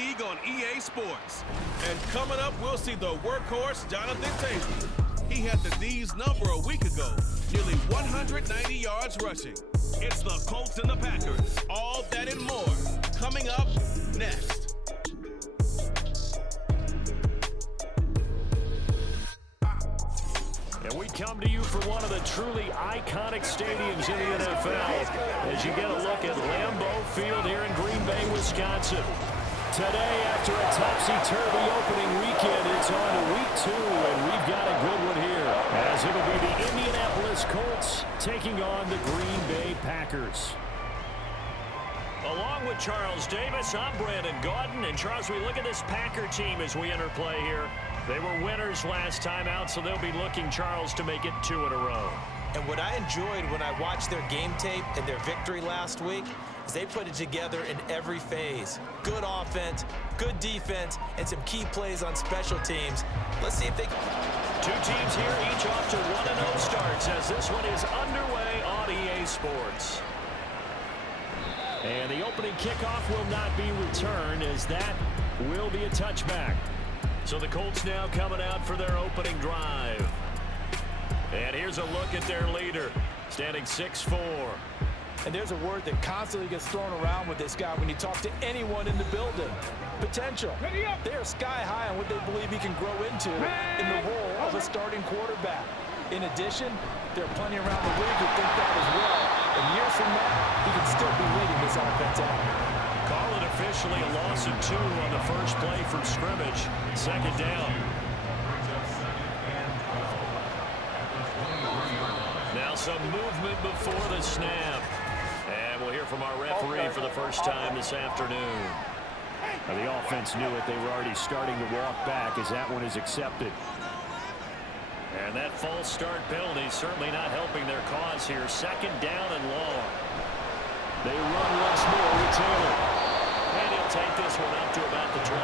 league on EA Sports. And coming up, we'll see the workhorse Jonathan Taylor. He had the D's number a week ago, nearly 190 yards rushing. It's the Colts and the Packers. All that and more coming up next. And we come to you from one of the truly iconic stadiums in the NFL as you get a look at Lambeau Field here in Green Bay, Wisconsin. Today, after a topsy-turvy opening weekend, it's on to week 2, and we've got a good one here, as it'll be the Indianapolis Colts taking on the Green Bay Packers. Along with Charles Davis, I'm Brandon Gaudin. And Charles, we look at this Packer team as we enter play here. They were winners last time out, so they'll be looking, Charles, to make it 2 in a row. And what I enjoyed when I watched their game tape and their victory last week is they put it together in every phase. Good offense, good defense, and some key plays on special teams. Let's see if they... 2 teams here, each off to 1-0 starts as this one is underway on EA Sports. And the opening kickoff will not be returned, as that will be a touchback. So the Colts now coming out for their opening drive. And here's a look at their leader, standing 6'4". And there's a word that constantly gets thrown around with this guy when you talk to anyone in the building. Potential. They are sky high on what they believe he can grow into in the role of a starting quarterback. In addition, there are plenty around the league who think that as well. And years from now, he can still be leading this offense out. Call it officially a loss of 2 on the first play from scrimmage. 2nd down. Now some movement before the snap. And we'll hear from our referee for the first time this afternoon. Now the offense knew it. They were already starting to walk back as that one is accepted. And that false start penalty certainly not helping their cause here. 2nd down and long. They run once more with Taylor. And he'll take this one up to about the 23.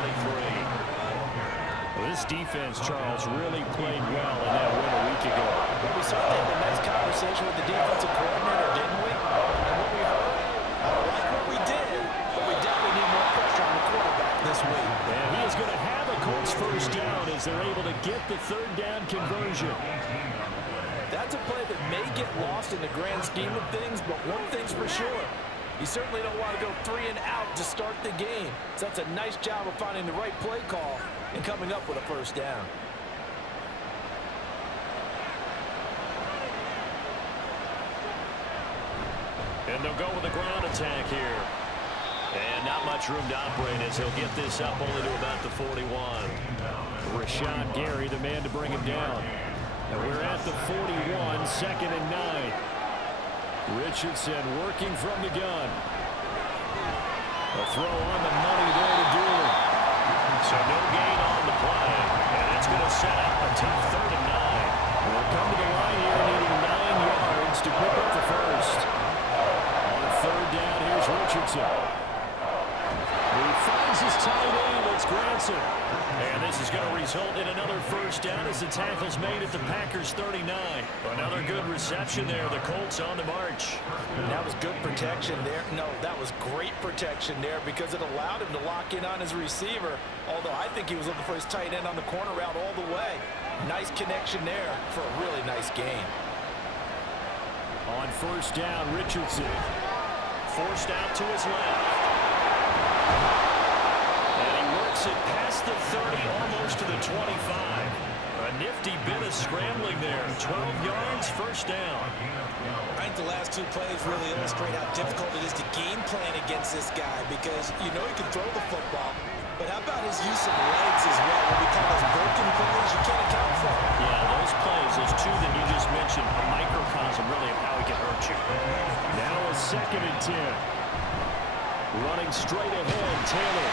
Well, this defense, Charles, really played well in that win a week ago. We certainly had a nice conversation with the defensive coordinator, didn't we? And what we heard, I like what we did, but we definitely need more pressure on the quarterback this week. And he is going to have a Colts first down as they're able to get the 3rd down conversion. That's a play that may get lost in the grand scheme of things, but one thing's for sure. You certainly don't want to go 3 and out to start the game. So that's a nice job of finding the right play call and coming up with a first down. And they'll go with the ground attack here. And not much room to operate as he'll get this up only to about the 41. Rashawn Gary, the man to bring him down. And we're at the 41, 2nd and 9. Richardson working from the gun. A throw on the money there to Doolin. So no gain on the play. And that's going to set up a tough 3rd and 9. We'll come to the line here needing 9 yards to pick up the first. On 3rd down, here's Richardson. He finds his tight end. It's Granson. And this is going to result in another first down as the tackle's made at the Packers' 39. Another good reception there. The Colts on the march. That was good protection there. No, that was great protection there because it allowed him to lock in on his receiver. Although I think he was looking for his tight end on the corner route all the way. Nice connection there for a really nice gain. On 1st down, Richardson. Forced out to his left. And he works it past the 30, almost to the 25. A nifty bit of scrambling there. 12 yards, first down. I think the last 2 plays really illustrate how difficult it is to game plan against this guy because you know he can throw the football, but how about his use of legs as well? What we call those broken plays you can't account for. Yeah, those plays, those 2 that you just mentioned, a microcosm really of how he can hurt you. Now a 2nd and 10. Running straight ahead, Taylor.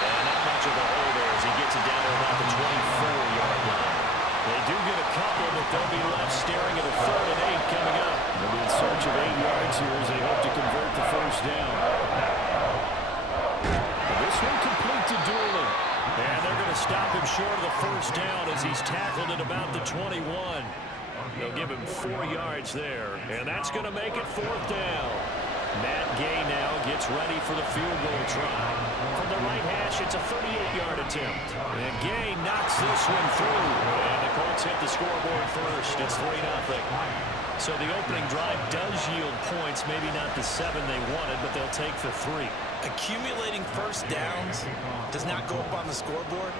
And not much of a hole there as he gets it down to about the 24-yard line. They do get a couple, but they'll be left staring at a 3rd and 8 coming up. They'll be in search of 8 yards here as they hope to convert the first down. This one complete to Doolin. And they're going to stop him short of the first down as he's tackled at about the 21. They'll give him 4 yards there. And that's going to make it 4th down. Matt Gay now gets ready for the field goal try. From the right hash pass. It's a 38-yard attempt. And Gay knocks this one through. And the Colts hit the scoreboard first. It's 3-0. So the opening drive does yield points. Maybe not the 7 they wanted, but they'll take the 3. Accumulating first downs does not go up on the scoreboard,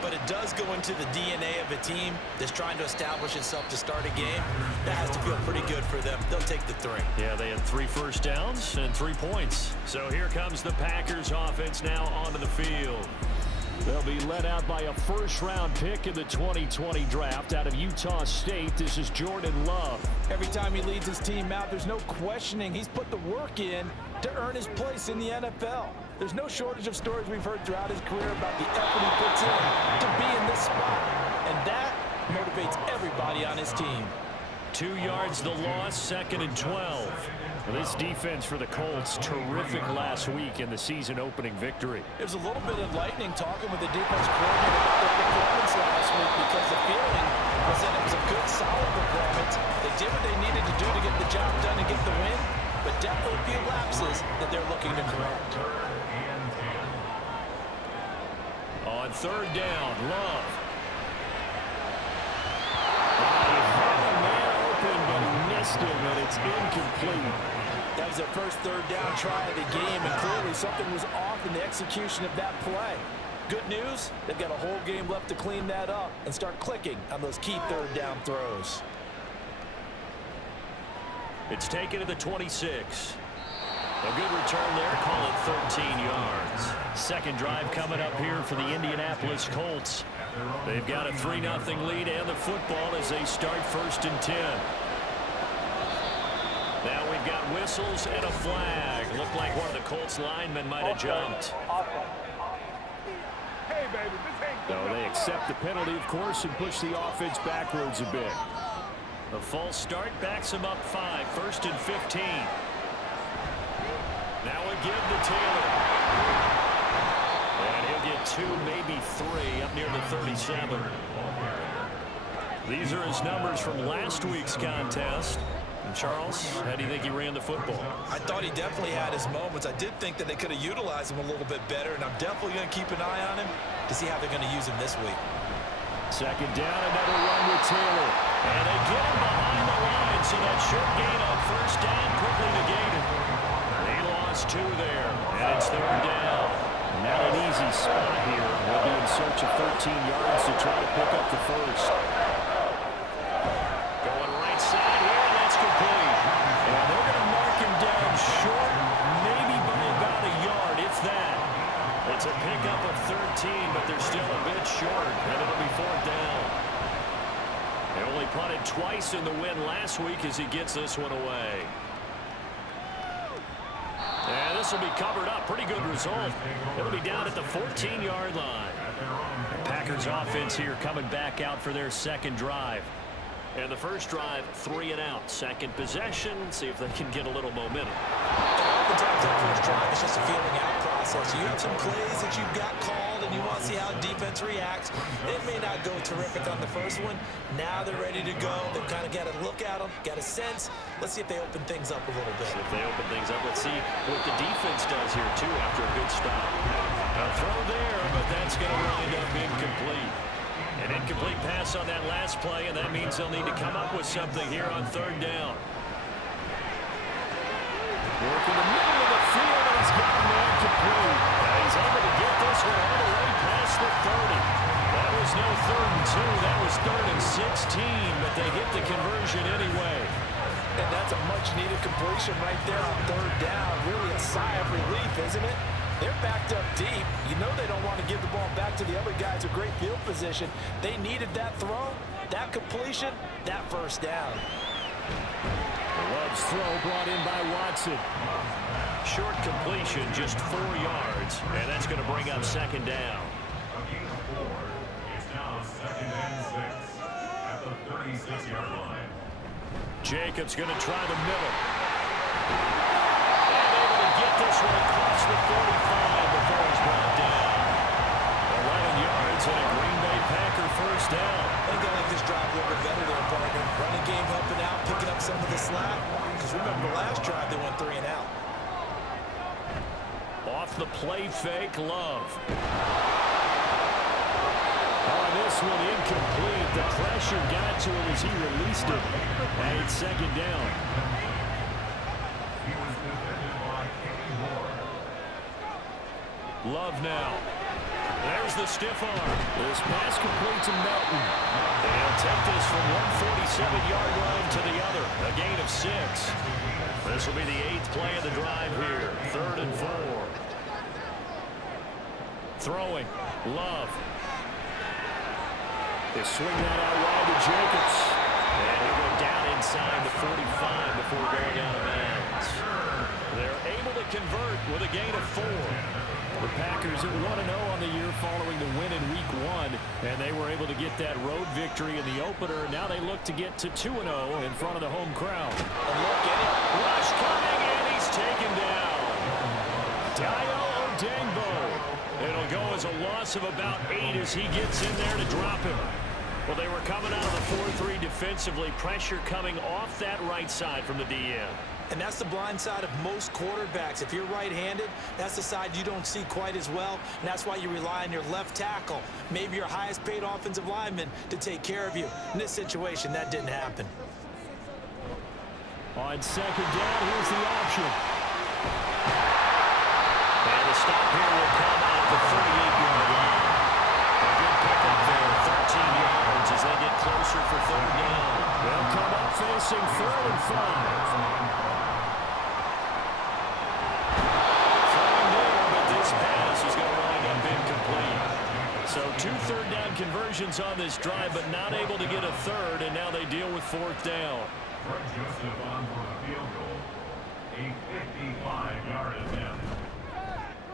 but it does go into the DNA of a team that's trying to establish itself to start a game. That has to feel pretty good for them. They'll take the 3. Yeah, they had 3 first downs and 3 points. So here comes the Packers offense now onto the field. They'll be led out by a first-round pick in the 2020 draft out of Utah State. This is Jordan Love. Every time he leads his team out, there's no questioning. He's put the work in to earn his place in the NFL. There's no shortage of stories we've heard throughout his career about the effort he puts in to be in this spot. And that motivates everybody on his team. 2 yards the loss, 2nd and 12. This defense for the Colts, terrific last week in the season-opening victory. It was a little bit enlightening talking with the defense coordinator about their performance last week because the feeling was that it was a good, solid performance. They did what they needed to do to get the job done and get the win, but definitely a few lapses that they're looking to correct. On 3rd down, Love. Him, and it's incomplete. That was their first 3rd down try of the game, and clearly something was off in the execution of that play. Good news, they've got a whole game left to clean that up and start clicking on those key 3rd down throws. It's taken to the 26. A good return there, call it 13 yards. Second drive coming up here for the Indianapolis Colts. They've got a 3-0 lead and the football as they start 1st and 10. Now we've got whistles and a flag. Looked like one of the Colts linemen might have jumped. Hey, baby, this ain't good. So they accept the penalty, of course, and push the offense backwards a bit. A false start backs him up 5. 1st and 15. Now we give to Taylor. And he'll get 2, maybe 3, up near the 37. These are his numbers from last week's contest. And Charles, how do you think he ran the football? I thought he definitely had his moments. I did think that they could have utilized him a little bit better, and I'm definitely going to keep an eye on him to see how they're going to use him this week. 2nd down, another run with Taylor. And they get him behind the line, so that short gain on 1st down quickly negated. They lost 2 there, and it's 3rd down. Not an easy spot here. They'll be in search of 13 yards to try to pick up the 1st. Going right side here, and that's complete. And they're going to mark him down short, maybe by about a yard, if that. It's a pickup of 13, but they're still a bit short, and it'll be 4th down. They only punted twice in the win last week as he gets this one away. And this will be covered up. Pretty good result. It'll be down at the 14-yard line. Packers offense here coming back out for their 2nd drive. And the first drive, 3 and out. 2nd possession. See if they can get a little momentum. Oftentimes that first drive is just a feeling out process. You have some plays that you've got called and you want to see how defense reacts. It may not go terrific on the first one. Now they're ready to go. They've kind of got to look at them, got a sense. Let's see if they open things up a little bit. See if they open things up. Let's see what the defense does here, too, after a good stop. A throw there, but that's going to wind up incomplete. An incomplete pass on that last play, and that means they'll need to come up with something here on 3rd down. Work in the middle of the field, and he's got him incomplete. Now he's able to get this one all the way past the 30. That was no 3rd and 2. That was 3rd and 16, but they get the conversion anyway. And that's a much-needed completion right there on 3rd down. Really a sigh of relief, isn't it? They're backed up deep. You know they don't want to give the ball back to the other guys with great field position. They needed that throw, that completion, that 1st down. Love's throw brought in by Watson. Short completion, just 4 yards, and that's going to bring up 2nd down. It's now 2nd and 6 at the 36-yard line. Jacobs going to try the middle. And able to get this one across the 45 before he's brought down. 11 yards and a Green Bay Packer 1st down. I think they like this drive a little bit better there, partner. Running game helping out, picking up some of the slack. Because remember the last drive they went 3 and out. Off the play fake, Love. Oh, this one incomplete. The pressure got to him as he released it. And it's second down. Love now. There's the stiff arm. This pass complete to Melton. They'll take this from 147-yard line to the other. A gain of 6. This will be the 8th play of the drive here. 3rd and 4. Throwing. Love. They swing that out wide to Jacobs. And he'll go down inside the 45 before going out of bounds. They're able to convert with a gain of 4. The Packers at 1-0 on the year following the win in Week 1, and they were able to get that road victory in the opener. Now they look to get to 2-0 in front of the home crowd. And look at it. Rush coming, and he's taken down. Dio Odengbo. It'll go as a loss of about 8 as he gets in there to drop him. Well, they were coming out of the 4-3 defensively. Pressure coming off that right side from the DN. And that's the blind side of most quarterbacks. If you're right-handed, that's the side you don't see quite as well. And that's why you rely on your left tackle, maybe your highest-paid offensive lineman, to take care of you. In this situation, that didn't happen. On second down, here's the option. And the stop here will come at the 38-yard line. A good pickup there, 13 yards as they get closer for 3rd down. They'll come up facing 3rd and 5. So 2 third-down conversions on this drive, but not able to get a third, and now they deal with 4th down. Fred Joseph on for a field goal. A 55-yard attempt.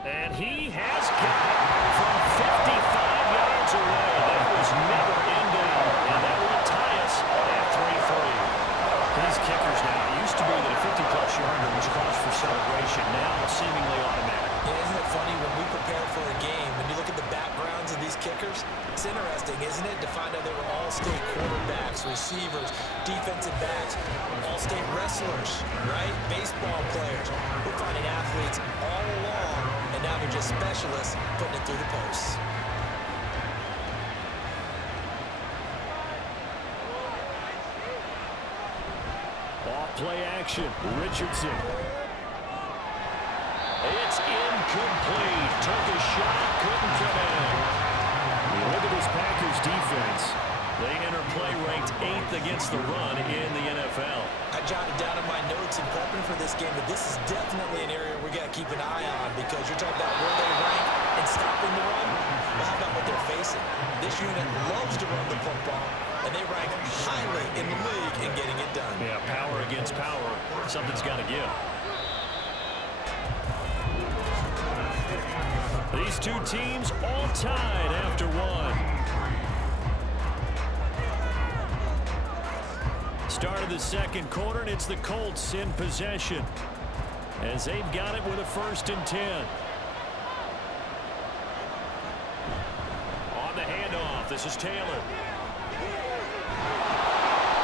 And he has got it from 55 yards away. That was never in doubt, and that will tie us at 3-3. These kickers now, it used to be that a 50-plus yarder was cause for celebration, now seemingly automatic. Yeah, isn't it funny when we prepare for a game and you look at the backgrounds of these kickers? It's interesting, isn't it, to find out they were all-state quarterbacks, receivers, defensive backs, all-state wrestlers, right? Baseball players. We're finding athletes all along, and now they're just specialists putting it through the posts. Off play action, Richardson. It's incomplete. Took a shot, couldn't connect. Look at this Packers defense. They enter play ranked 8th against the run in the NFL. I jotted down in my notes in prepping for this game that this is definitely an area we got to keep an eye on, because you're talking about where they rank and stopping the run. Well, how about what they're facing? This unit loves to run the football, and they rank highly in the league in getting it done. Yeah, power against power. Something's got to give. These two teams all tied after 1. Start of the second quarter, and it's the Colts in possession as they've got it with a 1st and 10. On the handoff, this is Taylor.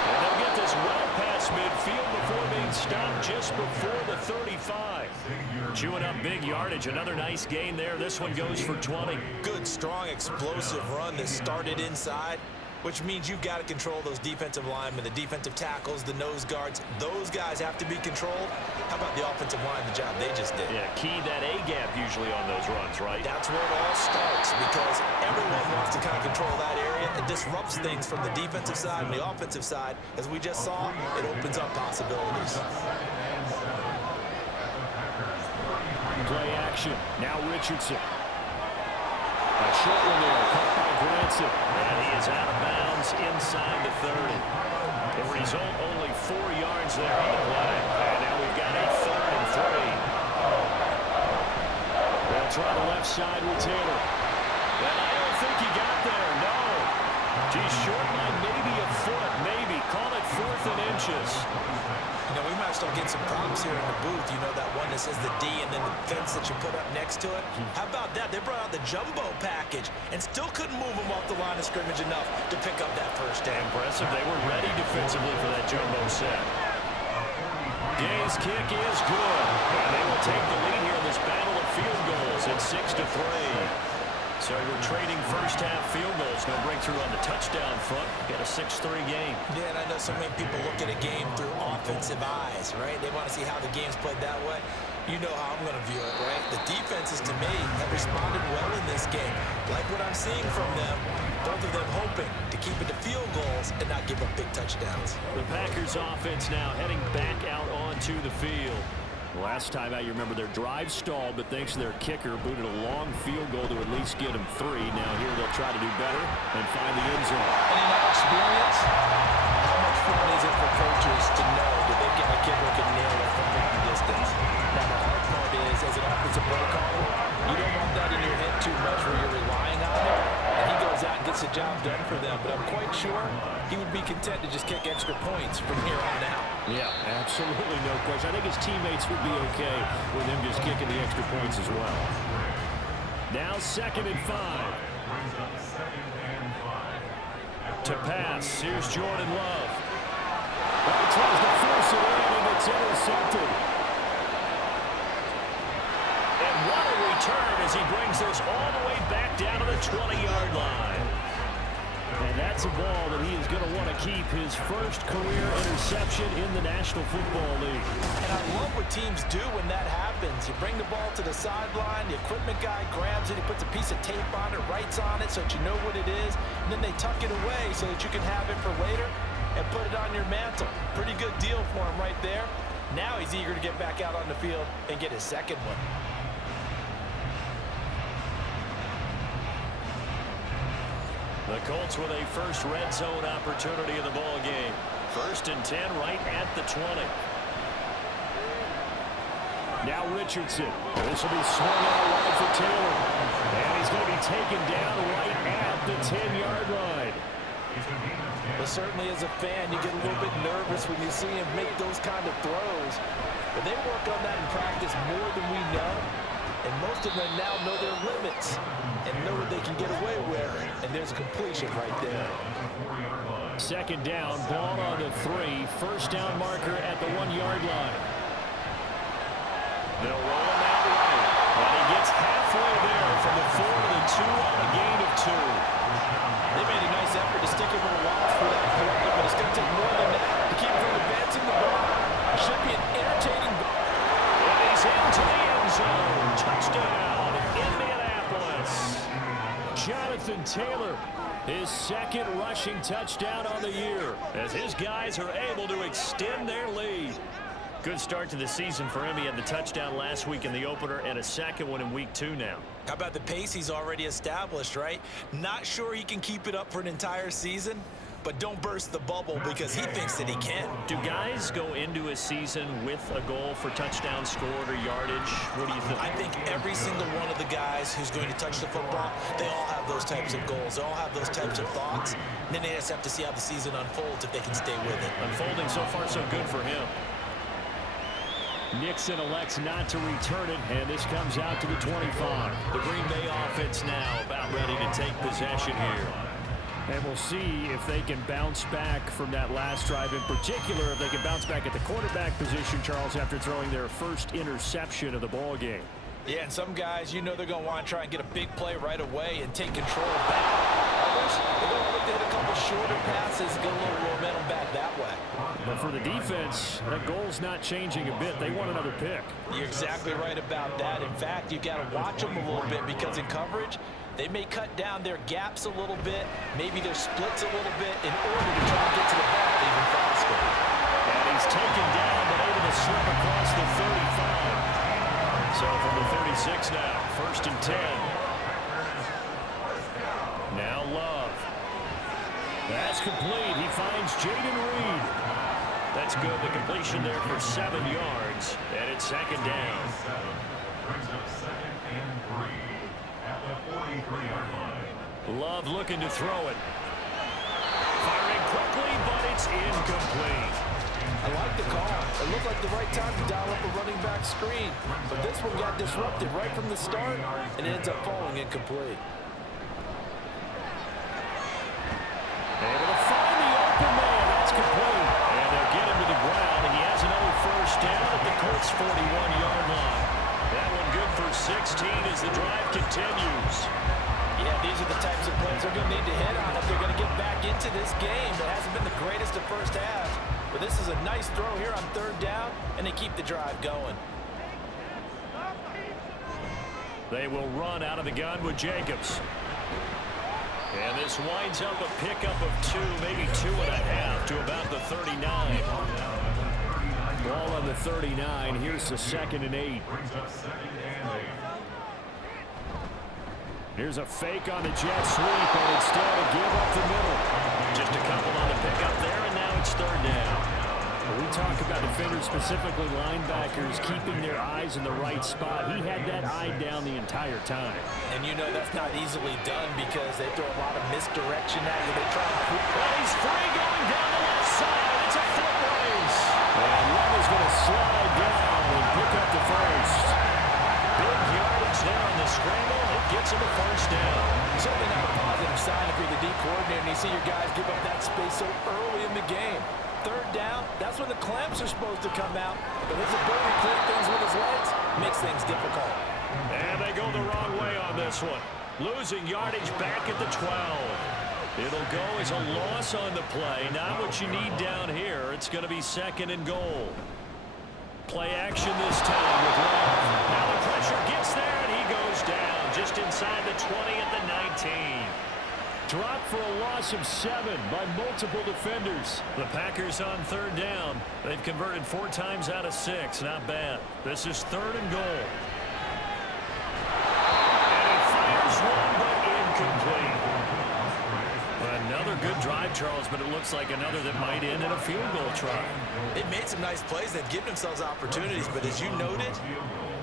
And they'll get this well past midfield before being stopped just before the 35. Chewing up big yardage. Another nice gain there. This one goes for 20. Good, strong, explosive run that started inside, which means you've got to control those defensive linemen, the defensive tackles, the nose guards. Those guys have to be controlled. How about the offensive line, the job they just did? Yeah, key that A-gap usually on those runs, right? That's where it all starts, because everyone wants to kind of control that area. It disrupts things from the defensive side and the offensive side. As we just saw, it opens up possibilities. Play action. Now Richardson. A short one there, caught by Granson. And he is out of bounds inside the 30. The result, only 4 yards there on the play. And now we've got a 3rd and 3. They'll try the left side with Taylor. And I don't think he got there, no. He's short by maybe a foot, maybe. Call it 4th and inches. You know, we might start getting some props here in the booth. You know, that one that says the D and then the fence that you put up next to it? How about that? They brought out the jumbo package and still couldn't move them off the line of scrimmage enough to pick up that 1st down. Impressive. They were ready defensively for that jumbo set. Gay's kick is good. And they will take the lead here in this battle of field goals. So it's 6-3. So we're trading first-half field goals. No breakthrough on the touchdown front. Got a 6-3 game. Yeah, and I know so many people look at a game through offensive eyes, right? They want to see how the game's played that way. You know how I'm going to view it, right? The defenses, to me, have responded well in this game. Like what I'm seeing from them, both of them hoping to keep it to field goals and not give up big touchdowns. The Packers offense now heading back out onto the field. Last time out, you remember their drive stalled, but thanks to their kicker, booted a long field goal to at least get them 3. Now here they'll try to do better and find the end zone. And in our experience, how much fun is it for coaches to know that they get a kicker can nail it from long distance? Now the hard part is, as an offensive play caller, you don't want that in your head too much where you're relying on it. And he goes out and gets the job done for them. But I'm quite sure he would be content to just kick extra points from here on out. Yeah, absolutely no question. I think his teammates would be okay with him just kicking the extra points as well. Now 2nd and 5. To pass, here's Jordan Love. He tries to force it in, and it's intercepted. And what a return as he brings this all the way back down to the 20-yard line. And that's a ball that he is going to want to keep, his first career interception in the National Football League. And I love what teams do when that happens. You bring the ball to the sideline, the equipment guy grabs it, he puts a piece of tape on it, writes on it so that you know what it is, and then they tuck it away so that you can have it for later and put it on your mantle. Pretty good deal for him right there. Now he's eager to get back out on the field and get his second one. The Colts with a first red zone opportunity in the ball game. 1st and 10 right at the 20. Now Richardson. This will be swung out wide for Taylor. And he's going to be taken down right at the 10-yard line. But certainly as a fan, you get a little bit nervous when you see him make those kind of throws. But they work on that in practice more than we know. And most of them now know their limits and know what they can get away with. And there's a completion right there. 2nd down, ball on the 3. First down marker at the 1-yard line. They'll roll him out right. And he gets halfway there from the 4 to the 2 on a gain of 2. They made a nice effort to stick him with a loss for that play, but it's going to take more than that to keep him from advancing the ball. It should be an entertaining ball. And he's into the end zone. Touchdown, Indianapolis. Jonathan Taylor, his 2nd rushing touchdown on the year, as his guys are able to extend their lead. Good start to the season for him. He had the touchdown last week in the opener and a second one in week 2 now. How about the pace he's already established, right? Not sure he can keep it up for an entire season, but don't burst the bubble because he thinks that he can. Do guys go into a season with a goal for touchdown scored or yardage? What do you think? I think every single one of the guys who's going to touch the football, they all have those types of goals. They all have those types of thoughts. And then they just have to see how the season unfolds if they can stay with it. Unfolding so far so good for him. Nixon elects not to return it, and this comes out to the 25. The Green Bay offense now about ready to take possession here. And we'll see if they can bounce back from that last drive, in particular if they can bounce back at the quarterback position, Charles, after throwing their first interception of the ball game. Yeah, and some guys, you know they're going to want to try and get a big play right away and take control back. Others, they're going to look to hit a couple shorter passes and get a little momentum back that way. But for the defense, that goal's not changing a bit. They want another pick. You're exactly right about that. In fact, you got to watch them a little bit because in coverage, they may cut down their gaps a little bit, maybe their splits a little bit in order to try and get to the ball even faster. And he's taken down but able to slip across the 35. So from the 36 now, 1st and 10. Now Love. That's complete. He finds Jaden Reed. That's good. The completion there for 7 yards. And it's 2nd down. Brings up 2nd and 3 at the 43-yard line. Love looking to throw it. Firing quickly, but it's incomplete. I like the call. It looked like the right time to dial up a running back screen. But this one got disrupted right from the start and ends up falling incomplete. Able to find the open man. That's complete. And they'll get him to the ground. And he has another first down at the Colts' 41-yard line. That one good for 16 as the drive continues. Yeah, these are the types of plays they're going to need to hit on if they're going to get back into this game. It hasn't been the greatest of first half, but this is a nice throw here on third down, and they keep the drive going. They will run out of the gun with Jacobs. And this winds up a pickup of 2, maybe 2.5 to about the 39. Ball on the 39. Here's the 2nd and 8. Here's a fake on the jet sweep, and instead a give up the middle. Just a couple on the pickup there, and now it's third down. We talk about defenders, specifically linebackers, keeping their eyes in the right spot. He had that eye down the entire time. And you know that's not easily done because they throw a lot of misdirection at you. They try and... Well, he's free going down the left side. It's a foot race. And Love is going to slide down and pick up the first. Big yardage there on the scramble. It gets him a first down. Certainly not a positive sign if you're the D coordinator and you see your guys give up that space so early in the game. Third down, that's when the clamps are supposed to come out. But his ability to clear things with his legs makes things difficult. And they go the wrong way on this one. Losing yardage back at the 12. It'll go as a loss on the play. Not what you need down here. It's going to be 2nd and goal. Play action this time with Love. Now the pressure gets there, and he goes down just inside the 20 at the 19. Dropped for a loss of 7 by multiple defenders. The Packers on third down. They've converted 4 times out of 6. Not bad. This is 3rd and goal. And he fires one, but incomplete. Another good drive, Charles, but it looks like another that might end in a field goal try. They've made some nice plays. They've given themselves opportunities, but as you noted,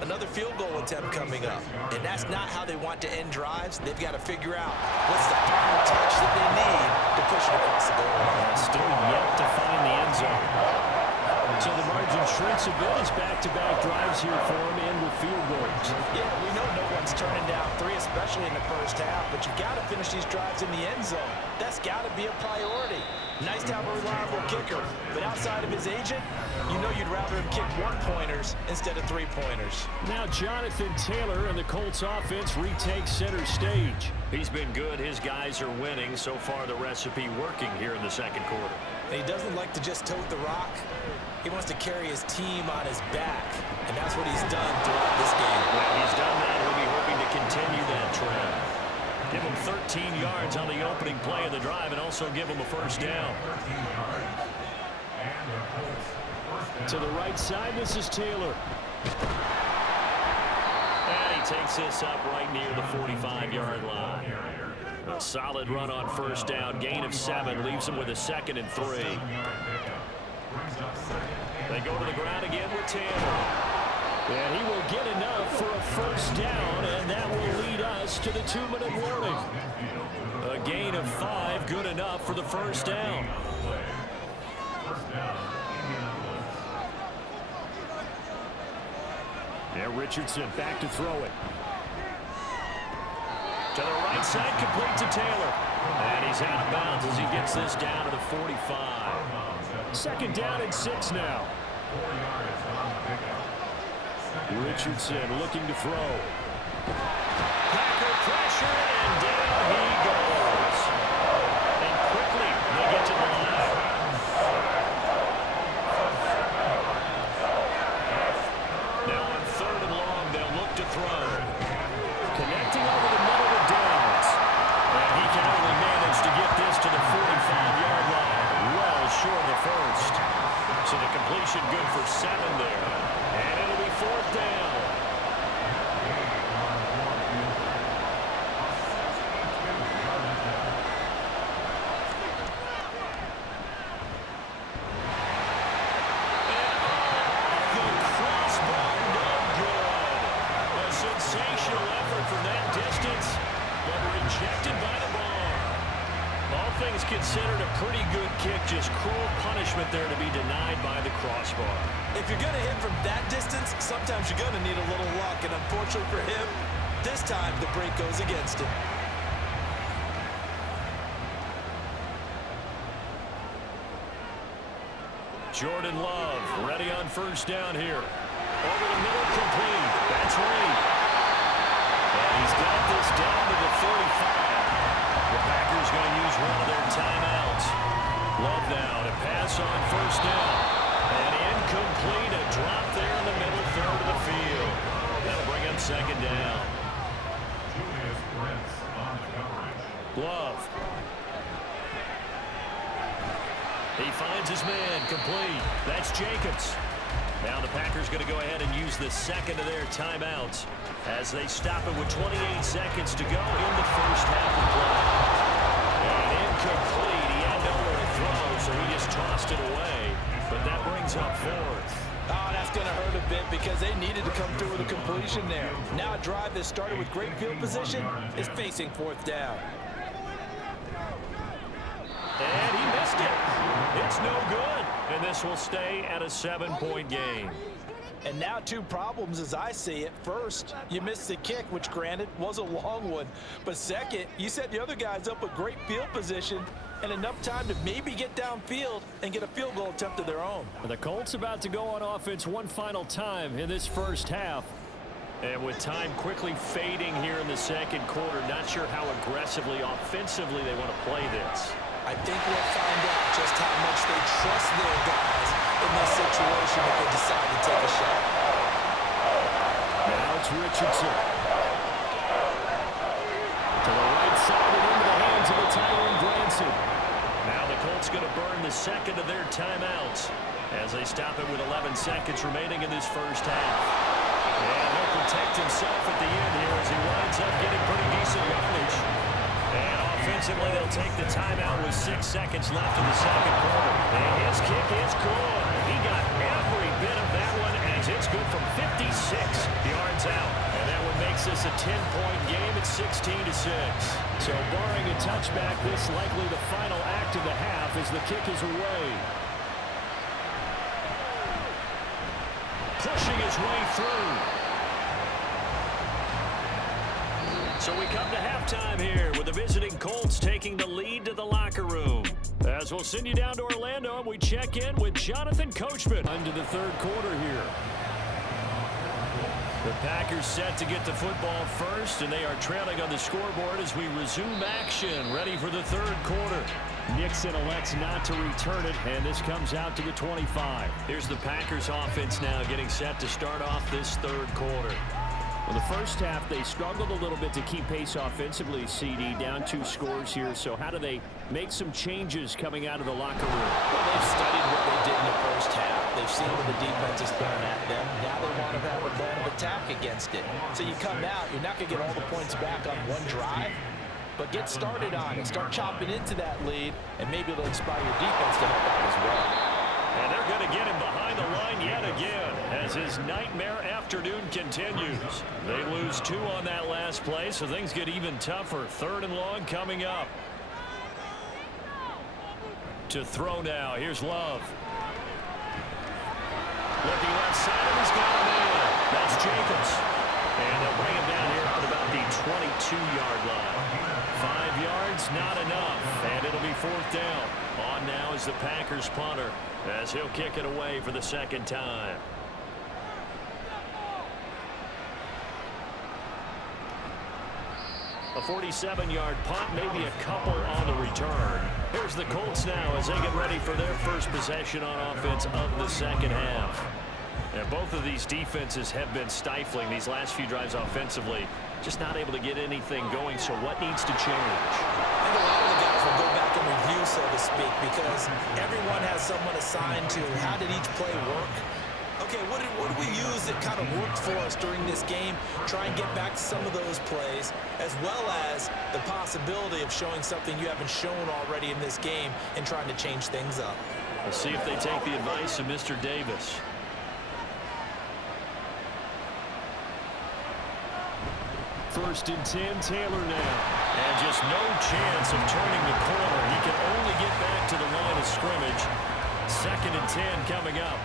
another field goal attempt coming up. And that's not how they want to end drives. They've got to figure out what's the final touch that they need to push it across the goal line. Still yet to find the end zone. So the margin shrinks a bit as back-to-back drives here for him and with field goals. Yeah, we know no one's turning down 3, especially in the first half, but you got to finish these drives in the end zone. That's got to be a priority. Nice to have a reliable kicker, but outside of his agent, you know you'd rather him kick 1-pointers instead of 3-pointers. Now Jonathan Taylor and the Colts offense retake center stage. He's been good. His guys are winning. So far, the recipe working here in the second quarter. And he doesn't like to just tote the rock. He wants to carry his team on his back, and that's what he's done throughout this game. Well, he's done that. He'll be hoping to continue that trend. Give him 13 yards on the opening play of the drive and also give him a first down. To the right side, this is Taylor. And he takes this up right near the 45-yard line. A solid run on first down. Gain of 7 leaves him with a 2nd and 3. They go to the ground again with Taylor. And he will get enough for a first down, and that will lead us to the 2-minute warning. A gain of 5, good enough for the first down. Yeah, Richardson back to throw it. To the right side, complete to Taylor. And he's out of bounds as he gets this down to the 45. 2nd down and 6 now. Richardson looking to throw. Packer pressure, and down he goes. And quickly, they get to the line. Now on 3rd and long, they'll look to throw. Connecting over the middle to Downs. And he can only manage to get this to the 45-yard line. Well short of the first. So the completion good for 7 there. And it'll be 4th down. Sensational effort from that distance, but rejected by the bar. All things considered, a pretty good kick, just cruel punishment there to be denied by the crossbar. If you're going to hit from that distance, sometimes you're going to need a little luck, and unfortunately for him, this time the break goes against him. Jordan Love ready on first down here. Over the middle, complete. That's Reed. And he's got this down to the 35. The Packers going to use one of their timeouts. Love now to pass on first down. And incomplete, a drop there in the middle third of the field. That'll bring up second down. Love. He finds his man, complete. That's Jacobs. Now the Packers going to go ahead and use the second of their timeouts as they stop it with 28 seconds to go in the first half of play. And incomplete. He had nowhere to throw, so he just tossed it away. But that brings up fourth. Oh, that's going to hurt a bit because they needed to come through with a completion there. Now a drive that started with great field position is facing fourth down. And he missed it. It's no good. And this will stay at a 7-point game. And now two problems as I see it. First, you missed the kick, which granted was a long one. But second, you set the other guys up with great field position and enough time to maybe get downfield and get a field goal attempt of their own. The Colts about to go on offense one final time in this first half. And with time quickly fading here in the second quarter, not sure how aggressively, offensively they want to play this. I think we'll find out just how much they trust their guys in this situation if they decide to take a shot. Now it's Richardson. To the right side and into the hands of the tight end, Granson. Now the Colts going to burn the second of their timeouts as they stop it with 11 seconds remaining in this first half. And he'll protect himself at the end here as he winds up getting pretty decent yardage. And offensively, they'll take the timeout with 6 seconds left in the second quarter. And his kick is good. He got every bit of that one as it's good from 56 yards out. And that one makes this a 10-point game at 16-6. So barring a touchback, this likely the final act of the half as the kick is away. Pushing his way through. So we come to halftime here with the visiting Colts taking the lead to the locker room. As we'll send you down to Orlando and we check in with Jonathan Coachman into the third quarter here. The Packers set to get the football first, and they are trailing on the scoreboard as we resume action, ready for the third quarter. Nixon elects not to return it, and this comes out to the 25. Here's the Packers offense now getting set to start off this third quarter. Well, the first half, they struggled a little bit to keep pace offensively, CD, down 2 scores here. So how do they make some changes coming out of the locker room? Well, they've studied what they did in the first half. They've seen what the defense is throwing at them. Now they want to have a plan of attack against it. So you come out, you're not going to get all the points back on one drive, but get started on it. Start chopping into that lead, and maybe it'll inspire your defense to help out as well. And they're going to get him behind the line yet again as his nightmare afternoon continues. They lose 2 on that last play, so things get even tougher. Third and long coming up. To throw now. Here's Love. Looking left side, and he's got a man. That's Jacobs. And they'll bring him down here at about the 22-yard line. 5 yards, not enough. And it'll be fourth down. On now is the Packers punter as he'll kick it away for the second time. A 47-yard punt, maybe a couple on the return. Here's the Colts now as they get ready for their first possession on offense of the second half. And both of these defenses have been stifling these last few drives offensively. Just not able to get anything going, so what needs to change? I think a lot of the guys will go back and review, so to speak, because everyone has someone assigned to how did each play work. Okay, what did we use that kind of worked for us during this game? Try and get back to some of those plays, as well as the possibility of showing something you haven't shown already in this game and trying to change things up. We'll see if they take the advice of Mr. Davis. First and 10, Taylor now. And just no chance of turning the corner. He can only get back to the line of scrimmage. Second and 10 coming up.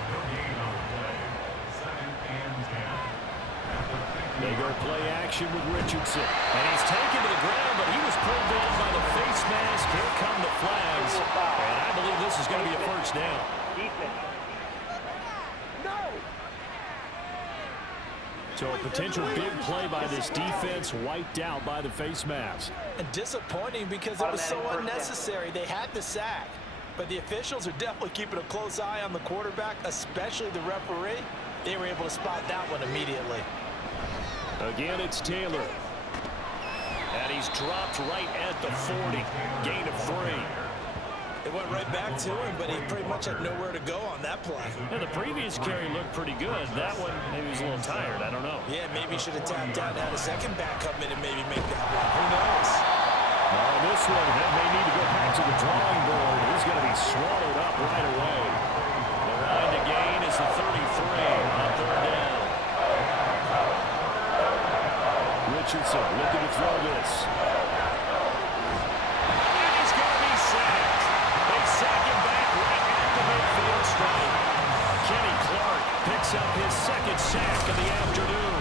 They go play action with Richardson. And he's taken to the ground, but he was pulled down by the face mask. Here come the flags. And I believe this is going to be a first down. So a potential big play by this defense wiped out by the face mask. And disappointing because it was so unnecessary. They had the sack. But the officials are definitely keeping a close eye on the quarterback, especially the referee. They were able to spot that one immediately. Again, it's Taylor. And he's dropped right at the 40. Gain of 3. It went right back to him, but he pretty much had nowhere to go on that play. And the previous carry looked pretty good. That one, maybe he was a little tired. I don't know. Yeah, maybe he should have tapped out and had a second back come in and maybe make that one. Who knows? This one may need to go back to the drawing board. He's going to be swallowed up right away. The line to gain is the 33 on 3rd down. Richardson looking to throw this. And he's going to be sacked. They sack him back right at the midfield stripe. Kenny Clark picks up his second sack of the afternoon.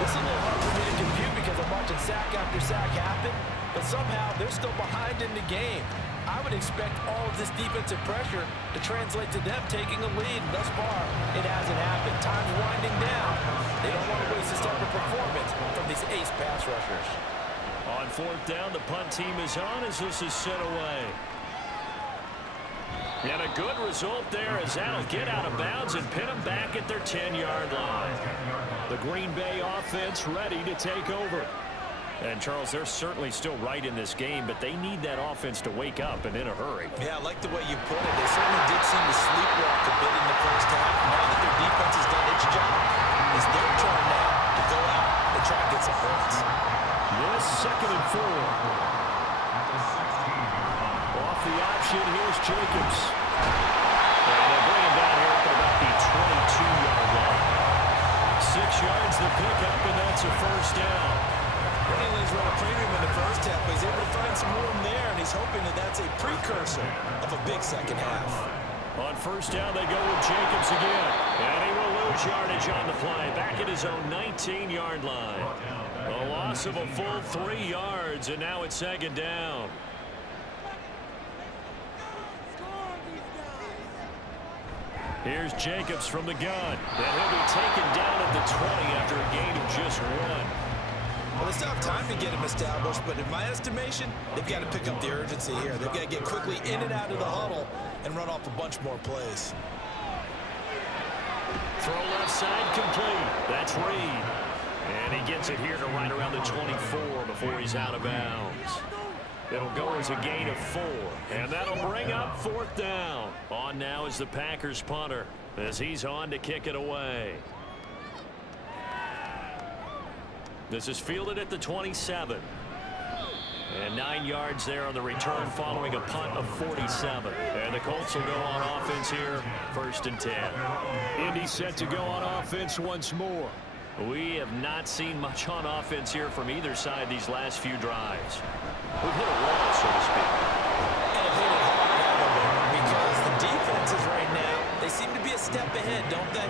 This is a little hard for me to compute because I'm watching sack after sack happen, but somehow they're still behind in the game. I would expect all of this defensive pressure to translate to them taking a lead. Thus far, it hasn't happened. Time's winding down. They don't want to waste this type of performance from these ace pass rushers. On 4th down, the punt team is on as this is sent away. And a good result there as that'll get out of bounds and pin them back at their 10-yard line. The Green Bay offense ready to take over. And, Charles, they're certainly still right in this game, but they need that offense to wake up and in a hurry. Yeah, I like the way you put it. They certainly did seem to sleepwalk a bit in the first half. Now that their defense has done its job, it's their turn now to go out and try and get some points. This 2nd and 4. Off the option, here's Jacobs. And they'll bring him down here at about the 22-yard line. 6 yards the pickup, and that's a 1st down. He's run a premium in the first half, but he's able to find some room there, and he's hoping that that's a precursor of a big second half. On 1st down, they go with Jacobs again. And he will lose yardage on the play, back at his own 19-yard line. A loss of a full 3 yards, and now it's 2nd down. Here's Jacobs from the gun. And he'll be taken down at the 20 after a gain of just 1. Well, they still have time to get him established, but in my estimation, they've got to pick up the urgency here. They've got to get quickly in and out of the huddle and run off a bunch more plays. Throw left side complete. That's Reed. And he gets it here to right around the 24 before he's out of bounds. It'll go as a gain of 4. And that'll bring up 4th down. On now is the Packers punter as he's on to kick it away. This is fielded at the 27. And 9 yards there on the return following a punt of 47. And the Colts will go on offense here, 1st and 10. Indy set to go on offense once more. We have not seen much on offense here from either side these last few drives. We've hit a wall, so to speak. And it hit it hard, haven't we? Because the defenses right now, they seem to be a step ahead, don't they?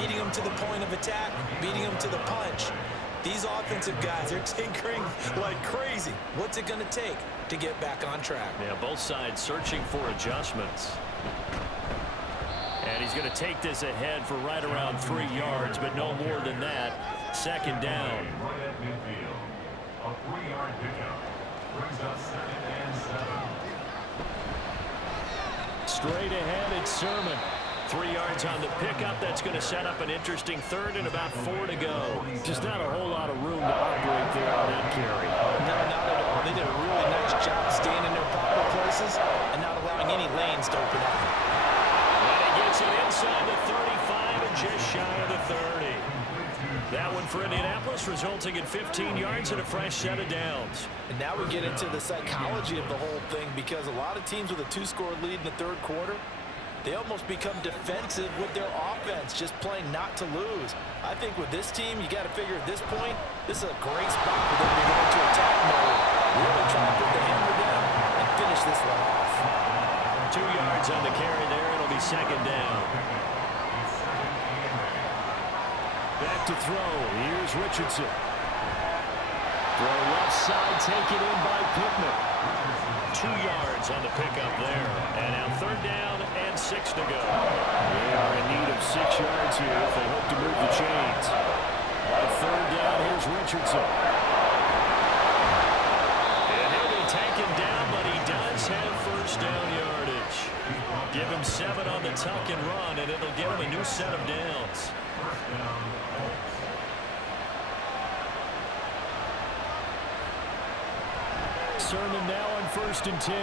Beating them to the point of attack, beating them to the punch. These offensive guys are tinkering like crazy. What's it going to take to get back on track? Yeah, both sides searching for adjustments. And he's going to take this ahead for right around 3 yards, but no more than that. 2nd down. Right at midfield. A 3-yard pickup brings up 2nd and 7. Straight ahead, it's Sermon. 3 yards on the pickup. That's going to set up an interesting 3rd and about 4 to go. Just not a whole lot of room to operate there on that carry. No, not at all. They did a really nice job staying in their proper places and not allowing any lanes to open up. And he gets it inside the 35 and just shy of the 30. That one for Indianapolis, resulting in 15 yards and a fresh set of downs. And now we get into the psychology of the whole thing, because a lot of teams with a 2-score lead in the 3rd quarter, they almost become defensive with their offense, just playing not to lose. I think with this team, you got to figure at this point, this is a great spot for them to go into attack mode, really try to put the hammer down and finish this one off. 2 yards on the carry there. It'll be 2nd down. Back to throw. Here's Richardson. Throw left side, taken in by Pittman. 2 yards on the pickup there. And now 3rd down and 6 to go. They are in need of 6 yards here if they hope to move the chains. third down. Here's Richardson. And he'll be taken down, but he does have first down yardage. Give him 7 on the tuck and run, and it'll get him a new set of downs. Sermon now on 1st and 10.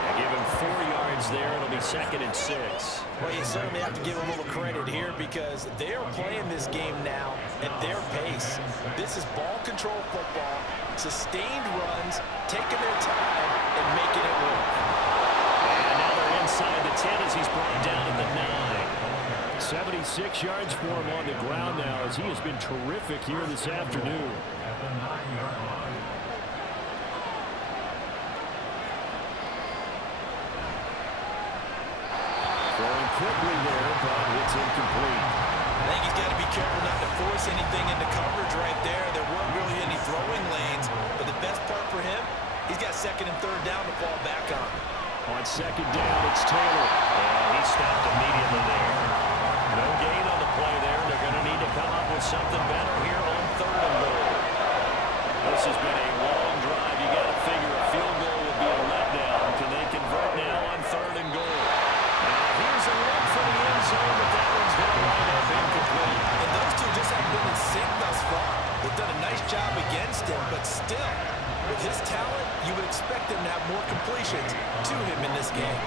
They give him 4 yards there. It'll be 2nd and 6. Well, you certainly have to give them a little credit here because they're playing this game now at their pace. This is ball control football, sustained runs, taking their time, and making it work. And now they're inside the 10 as he's brought down at the 9. 76 yards for him on the ground now as he has been terrific here this afternoon. Throwing quickly there, but it's incomplete. I think he's got to be careful not to force anything into coverage right there. There weren't really any throwing lanes, but the best part for him, he's got 2nd and 3rd down to fall back on. On 2nd down, it's Taylor. And he stopped immediately there. No gain on the play there. They're going to need to come up with something better here on 3rd and goal. This has been a long drive. You got to figure a field goal would be a letdown. Can they convert now on 3rd and goal? Here's a look for the end zone, but that one's going to wind up incomplete. And those two just haven't been in sync thus far. They've done a nice job against him, but still, with his talent, you would expect him to have more completions to him in this game.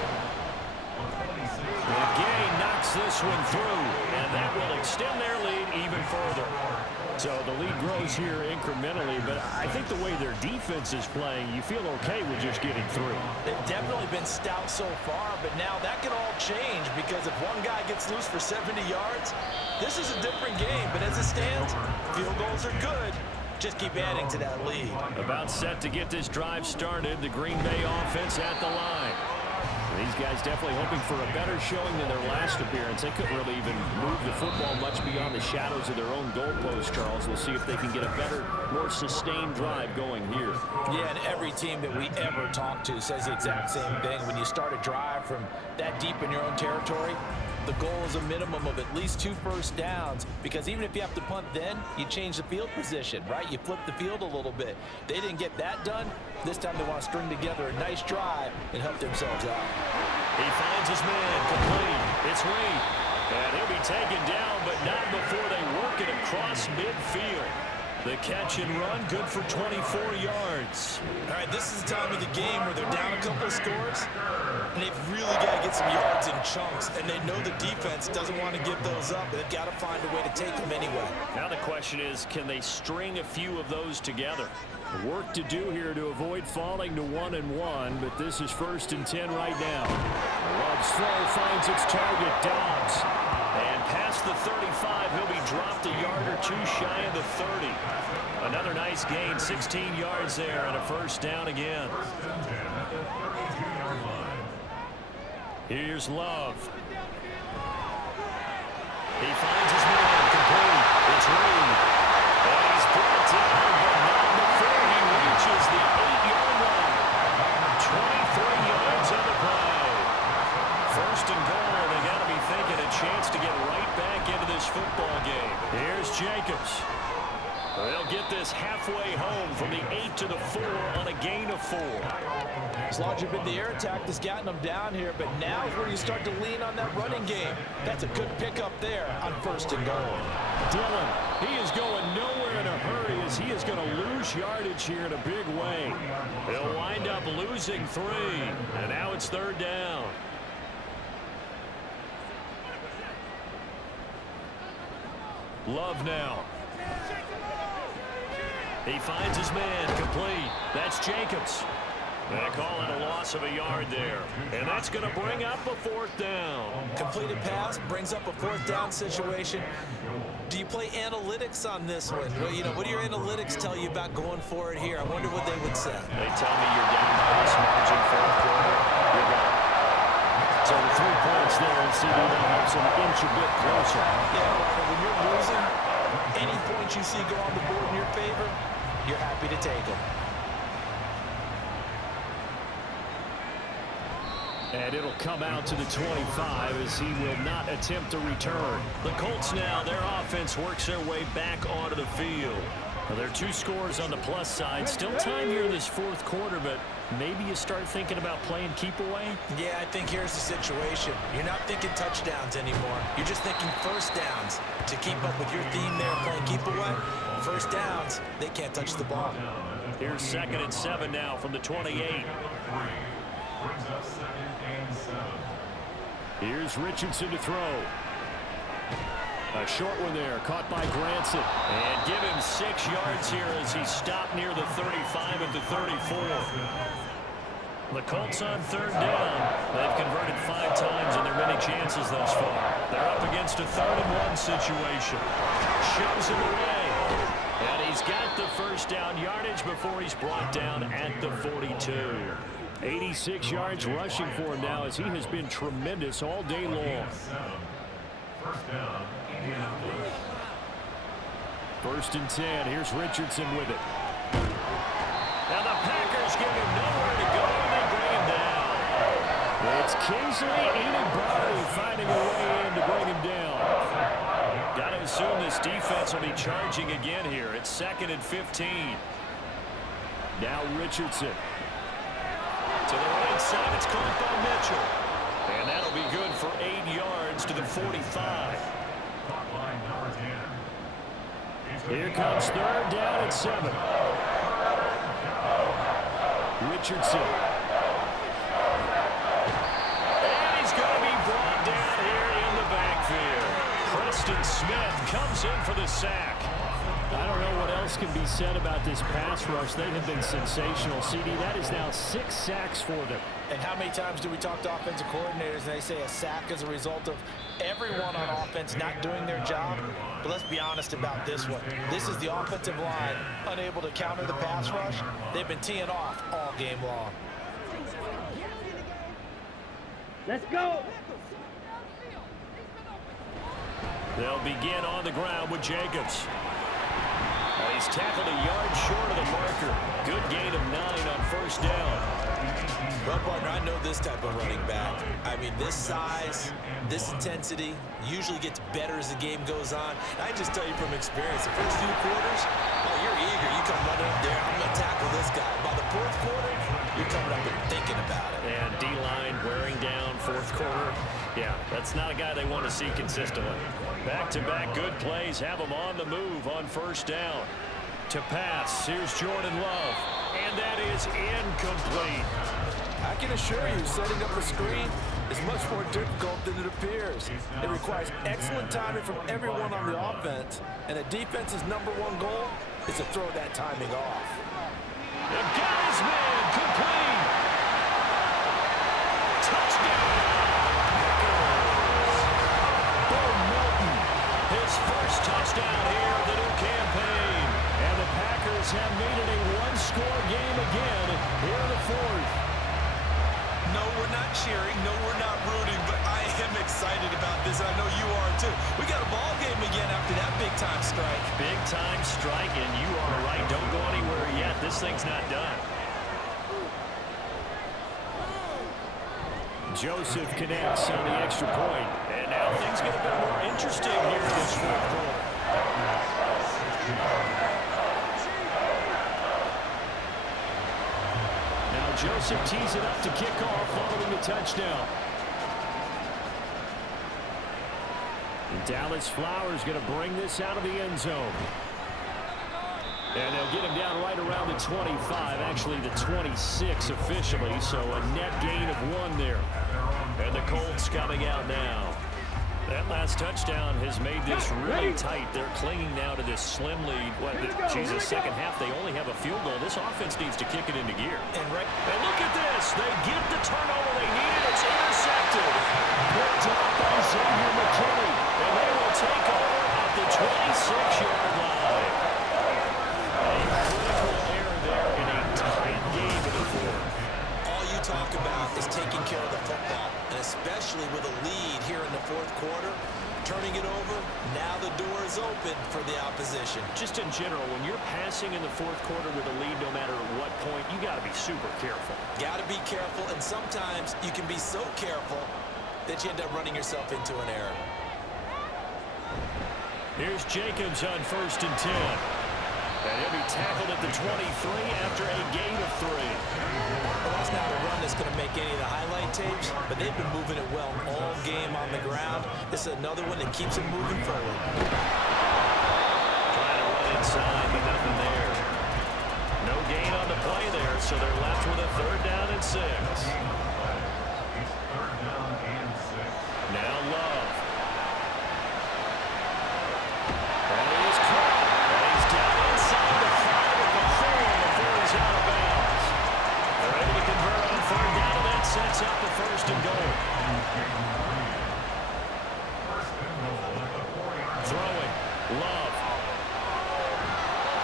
And Gay knocks this one through, and that will extend their lead even further. So the lead grows here incrementally, but I think the way their defense is playing, you feel okay with just getting through. They've definitely been stout so far, but now that can all change because if one guy gets loose for 70 yards, this is a different game. But as it stands, field goals are good. Just keep adding to that lead. About set to get this drive started, the Green Bay offense at the line. These guys definitely hoping for a better showing than their last appearance. They couldn't really even move the football much beyond the shadows of their own goalpost, Charles. We'll see if they can get a better, more sustained drive going here. Yeah, and every team that we ever talk to says the exact same thing. When you start a drive from that deep in your own territory, the goal is a minimum of at least 2 first downs because even if you have to punt then, you change the field position, right? You flip the field a little bit. They didn't get that done. This time they want to string together a nice drive and help themselves out. He finds his man, complete. It's Reed. And he'll be taken down, but not before they work it across midfield. The catch and run, good for 24 yards. All right, this is the time of the game where they're down a couple of scores, and they've really got to get some yards in chunks, and they know the defense doesn't want to give those up. They've got to find a way to take them anyway. Now the question is, can they string a few of those together? Work to do here to avoid falling to 1-1, but this is 1st and 10 right now. Love's throw finds its target, Dobbs. And past the 35, he'll be dropped a yard or 2 shy of the 30. Another nice gain, 16 yards there, and a first down again. Here's Love. He finds his man, complete. It's Reed. And he's brought down, but not before he reaches the 8-yard line. 23 yards on the play. 1st and goal, and they got to be thinking a chance to get right back into this football game. Here's Jacobs. They'll get this halfway home from the 8 to the 4 on a gain of 4. As long as you've been the air attack that's gotten them down here, but now is where you start to lean on that running game. That's a good pickup there on 1st and goal. Dillon, he is going nowhere in a hurry as he is going to lose yardage here in a big way. He'll wind up losing 3, and now it's 3rd down. Love now. He finds his man, complete. That's Jacobs. They call it a loss of a yard there. And that's going to bring up a 4th down. Completed pass brings up a 4th down situation. Do you play analytics on this one? Well, you know, what do your analytics tell you about going for it here? I wonder what they would say. They tell me you're down by this margin, 4th quarter. You're gone. So the 3 points there, and CD now helps them inch a bit closer. Yeah, Ryder, when you're losing, any points you see go on the board in your favor, you're happy to take them. And it'll come out to the 25 as he will not attempt a return. The Colts now, their offense works their way back onto the field. Well, there are 2 scores on the plus side. Still time here in this fourth quarter, but maybe you start thinking about playing keep away? Yeah, I think here's the situation. You're not thinking touchdowns anymore. You're just thinking first downs. To keep up with your theme there, playing keep away, first downs, they can't touch the ball. Here's 2nd and 7 now from the 28. Brings up 2nd and 7. Here's Richardson to throw. A short one there, caught by Granson. And give him 6 yards here as he stopped near the 35 at the 34. The Colts on 3rd down. They've converted 5 times in their many chances thus far. They're up against a 3rd and 1 situation. Shoves him away. And he's got the first down yardage before he's brought down at the 42. 86 yards rushing for him now as he has been tremendous all day long. First down, Indianapolis. 1st and 10. Here's Richardson with it. Now the Packers give him nowhere to go, and they bring him down. It's Kingsley Edenbari finding a way in to bring him down. Got to assume this defense will be charging again here. It's 2nd and 15. Now Richardson. To the right side, it's caught by Mitchell. And that'll be good for 8 yards to the 45. Line number 10. Here comes 3rd down at 7. Richardson. And he's going to be brought down here in the backfield. Preston Smith comes in for the sack. I don't know what else can be said about this pass rush. They have been sensational. CD, that is now 6 sacks for them. And how many times do we talk to offensive coordinators and they say a sack is a result of everyone on offense not doing their job? But let's be honest about this one. This is the offensive line unable to counter the pass rush. They've been teeing off all game long. Let's go. They'll begin on the ground with Jacobs. He's tackled a yard short of the marker. Good gain of 9 on 1st down. Well, partner, I know this type of running back. I mean, this size, this intensity usually gets better as the game goes on. And I just tell you from experience, the first few quarters, oh, you're eager. You come running up there, I'm going to tackle this guy. By the 4th quarter, you're coming up and thinking about it. And D-line wearing down 4th quarter. Yeah, that's not a guy they want to see consistently. Back-to-back good plays have him on the move on 1st down. To pass, here's Jordan Love. And that is incomplete. I can assure you, setting up a screen is much more difficult than it appears. It requires excellent timing from everyone on the offense, and a defense's #1 goal is to throw that timing off. The guy's man, complete. Touchdown. Bo Melton, his first touchdown here of the new campaign. And the Packers have made it a 1-score game again here in the 4th. No, we're not cheering. No, we're not rooting, but I am excited about this, and I know you are too. We got a ball game again after that big-time strike. Big-time strike, and you are right. Don't go anywhere yet. This thing's not done. Joseph connects on the extra point. And now things get a bit more interesting here in this 4th quarter. Now Joseph tees it up to kick off following the touchdown. And Dallas Flowers going to bring this out of the end zone. And they'll get him down right around the 25, actually the 26 officially, so a net gain of 1 there. And the Colts coming out now. That last touchdown has made this really tight. They're clinging now to this slim lead. The second half, they only have a field goal. This offense needs to kick it into gear. And look at this. They get the turnover they needed. It's intercepted. Picked up by Xavier McKinney. And they will take over at the 26-yard line. A critical error there in a tight game in the 4th. All you talk about is taking care of the football, and especially with a lead here in the 4th quarter, turning it over, now the door is open for the opposition. Just in general, when you're passing in the 4th quarter with a lead, no matter what point, you got to be be super careful. Got to be careful, and sometimes you can be so careful that you end up running yourself into an error. Here's Jacobs on 1st and 10. And he'll be tackled at the 23 after a gain of 3. Well, that's not a run that's going to make any of the highlight tapes, but they've been moving it well all game on the ground. This is another one that keeps it moving forward. Trying to run inside, but nothing there. No gain on the play there, so they're left with a 3rd down and 6. It's 3rd down and 6. Now Love. And he's caught. And he's down inside the 5 at the 4 before he's out of bounds. They're able to convert on 3rd down, and that sets up the 1st and goal. Throwing. Love.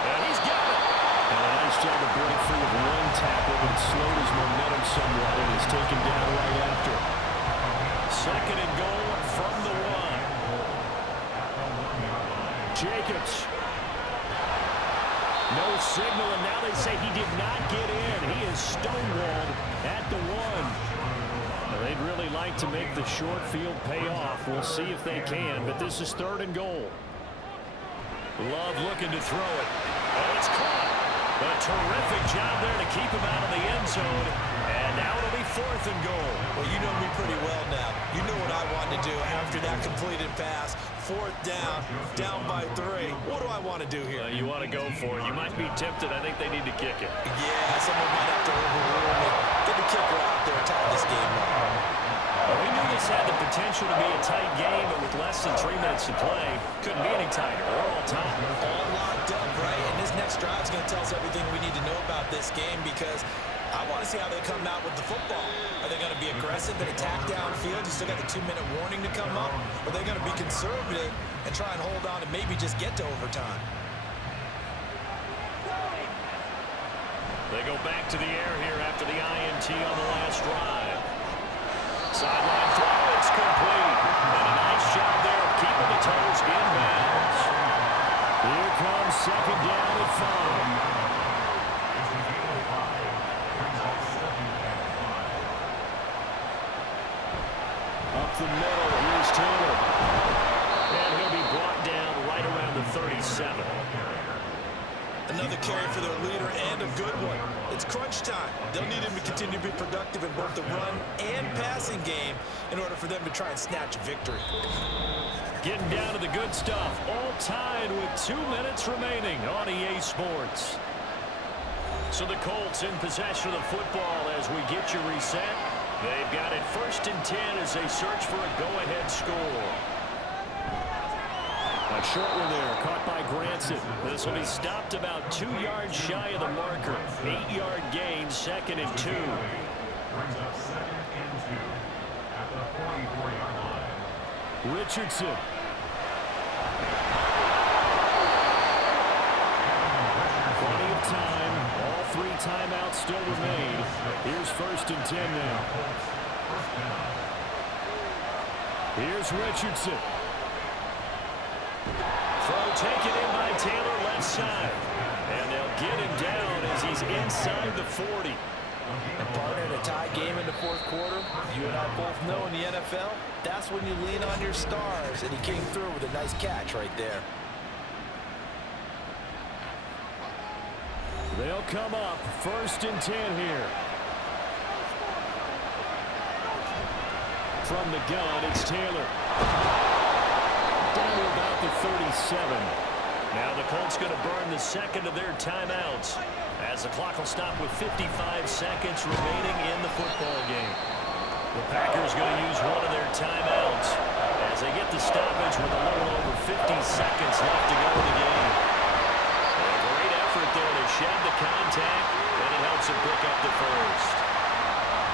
And he's got it. And a nice job to break free of one tackle, but it slowed his momentum somewhat and is taken down right after. 2nd and goal from the 1. Jacobs. No signal, and now they say he did not get in. He is stonewalled at the 1. Well, they'd really like to make the short field pay off. We'll see if they can, but this is 3rd and goal. Love looking to throw it. Oh, it's caught. A terrific job there to keep him out of the end zone. And now it'll be 4th and goal. Well, you know me pretty well now. You know what I wanted to do after that completed pass. 4th down, down by 3. What do I want to do here? You want to go for it. You might be tempted. I think they need to kick it. Yeah, someone might have to overrule me. Get the kicker out there and tie this game up. Well, we knew this had the potential to be a tight game, but with less than 3 minutes to play, couldn't be any tighter. We're all tied. All locked up, right? And this next drive is going to tell us everything we need to know about this game, because I want to see how they come out with the football. Are they going to be aggressive and attack downfield? You still got the 2-minute warning to come up? Or are they going to be conservative and try and hold on and maybe just get to overtime? They go back to the air here after the INT on the last drive. Sideline throw, it's complete. And a nice job there of keeping the toes in bounds. Here comes 2nd down and 5. Up the middle, here's Taylor. And he'll be brought down right around the 37. Another carry for their leader, and a good one. It's crunch time. They'll need him to continue to be productive in both the run and passing game in order for them to try and snatch a victory. Getting down to the good stuff. All tied with 2 minutes remaining on EA Sports. So the Colts in possession of the football as we get you reset. They've got it 1st and 10 as they search for a go-ahead score. A short one there, caught by Granson. This will be stopped about 2 yards shy of the marker. 8-yard gain, 2nd and 2. Brings up 2nd and 2 at the 44-yard line. Richardson. Plenty of time. All 3 timeouts still remain. Here's 1st and 10 now. Here's Richardson. Throw taken in by Taylor left side. And they'll get him down as he's inside the 40. And partner, in a tie game in the 4th quarter, you and I both know in the NFL, that's when you lean on your stars. And he came through with a nice catch right there. They'll come up 1st and 10 here. From the gun, it's Taylor. Down to about the 37. Now the Colts going to burn the 2nd of their timeouts as the clock will stop with 55 seconds remaining in the football game. The Packers going to use one of their timeouts as they get the stoppage with a little over 50 seconds left to go in the game. And a great effort there to shed the contact, and it helps them pick up the 1st.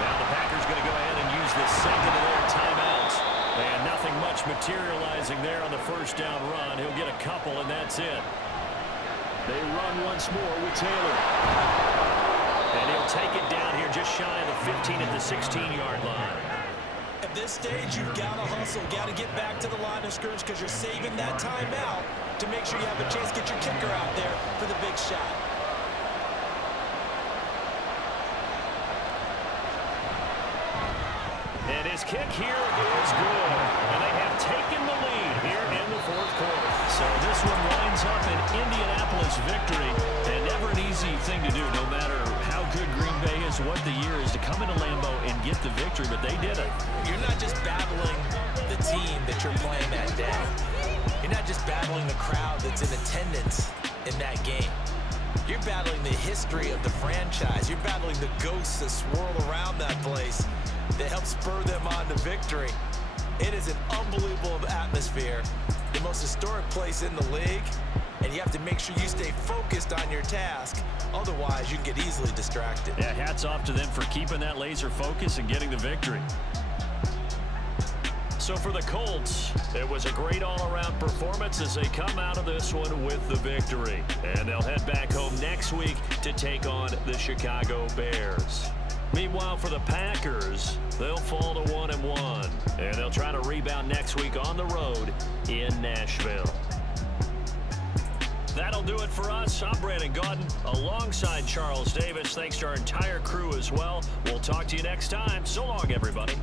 Now the Packers going to go ahead and use the 2nd of their timeouts. And nothing much materializing there on the 1st down run. He'll get a couple, and that's it. They run once more with Taylor. And he'll take it down here just shy of the 15 at the 16-yard line. At this stage, you've got to hustle, got to get back to the line of scrimmage because you're saving that timeout to make sure you have a chance to get your kicker out there for the big shot. His kick here is good. And they have taken the lead here in the fourth quarter. So this one winds up an Indianapolis victory. And never an easy thing to do, no matter how good Green Bay is, what the year is, to come into Lambeau and get the victory. But they did it. You're not just battling the team that you're playing that day. You're not just battling the crowd that's in attendance in that game. You're battling the history of the franchise. You're battling the ghosts that swirl around that place that help spur them on to victory. It is an unbelievable atmosphere, the most historic place in the league, and you have to make sure you stay focused on your task. Otherwise, you can get easily distracted. Yeah, hats off to them for keeping that laser focus and getting the victory. So for the Colts, it was a great all-around performance as they come out of this one with the victory. And they'll head back home next week to take on the Chicago Bears. Meanwhile, for the Packers, they'll fall to 1-1. And they'll try to rebound next week on the road in Nashville. That'll do it for us. I'm Brandon Gaudin alongside Charles Davis. Thanks to our entire crew as well. We'll talk to you next time. So long, everybody.